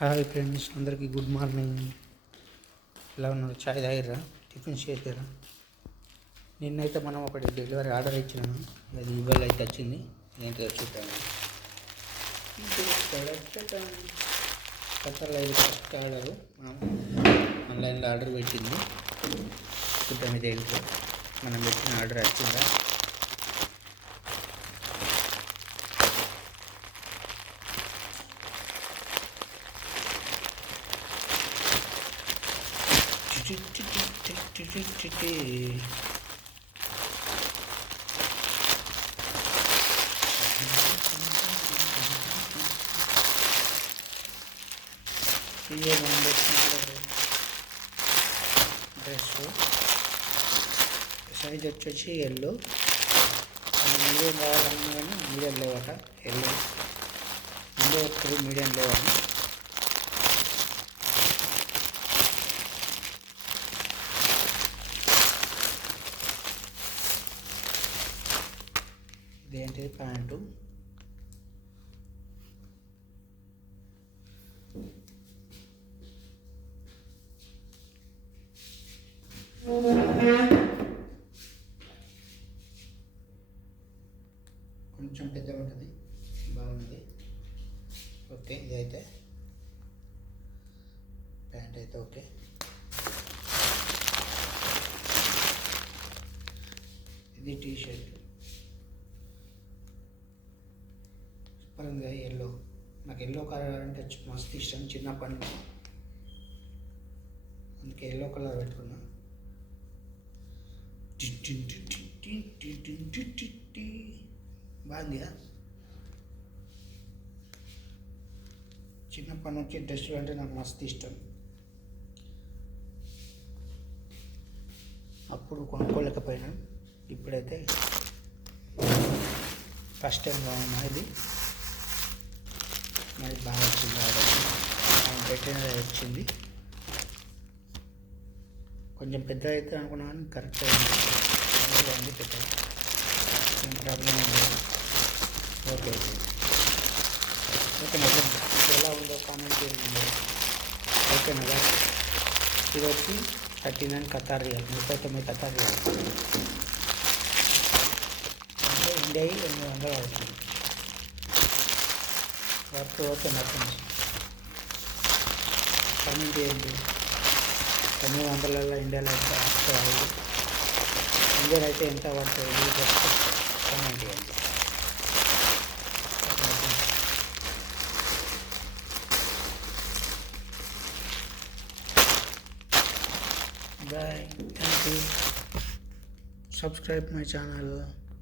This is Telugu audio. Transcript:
హాయ్ ఫ్రెండ్స్, అందరికీ గుడ్ మార్నింగ్. ఎలా ఉన్నారు? చాయ్ తాగిర్రా? టిఫిన్ చేసారా? నిన్నైతే మనం ఒకటి డెలివరీ ఆర్డర్ ఇచ్చినాము. అది ఇవాళ అయితే వచ్చింది. ఏంటో చూద్దాము. ఖతర్లో ఇది ఫస్ట్ ఆర్డరు. ఆన్లైన్లో ఆర్డర్ పెట్టింది. చూద్దాం ఇది ఏంటో. మనం పెట్టిన ఆర్డర్ వచ్చిందా? ఇదే మనం డ్రెస్ సైజ్ వచ్చేసి ఎల్లో. మీడియం కావాలన్నా కానీ మీడియం లేవట. ఎల్లో ముందే వస్తుంది, మీడియం లేవని. ఇదేంటిది? ప్యాంటు. కొంచెం పెద్దగా ఉంటుంది, బాగుంది. ఓకే, ఇదైతే ప్యాంట్ అయితే ఓకే. ఇది టీ షర్ట్. సూపర్ ఉంది. ఎల్లో, నాకు ఎల్లో కలర్ అంటే మస్తు ఇష్టం చిన్నప్పటి నుంచి, అందుకే ఎల్లో కలర్ పెట్టుకున్నా. బాగుందిగా. చిన్నప్పటి నుంచి డ్రెస్సులు అంటే నాకు మస్తు ఇష్టం. అప్పుడు కొనుక్కోలేకపోయినా, ఇప్పుడైతే ఫస్ట్ టైం బాగున్నా. ఇది మరి బాగా వచ్చింది. ఆర్డర్ మనం పెట్టినది వచ్చింది. కొంచెం పెద్ద అయితే అనుకున్నా కానీ కరెక్ట్ అయింది. పెద్ద ఏం ప్రాబ్లం లేదు. ఓకే ఓకే నచ్చ ఎలా ఉందో కామెంట్ చేయండి. ఓకేనా? ఇది వచ్చి 39 ఖతార్ రియాల్, 39 ఖతార్ రియాల్. అంటే ఇండియా 800 అవుతుంది. Work okay నచ్చండి. కామెంట్ చేయండి. 800లలో ఇండియాలో ఎంత వస్తుంది, ఇండియాలో అయితే ఎంత పడుతుంది? కామెంట్ చేయండి. Bye. Thank you. Subscribe my channel.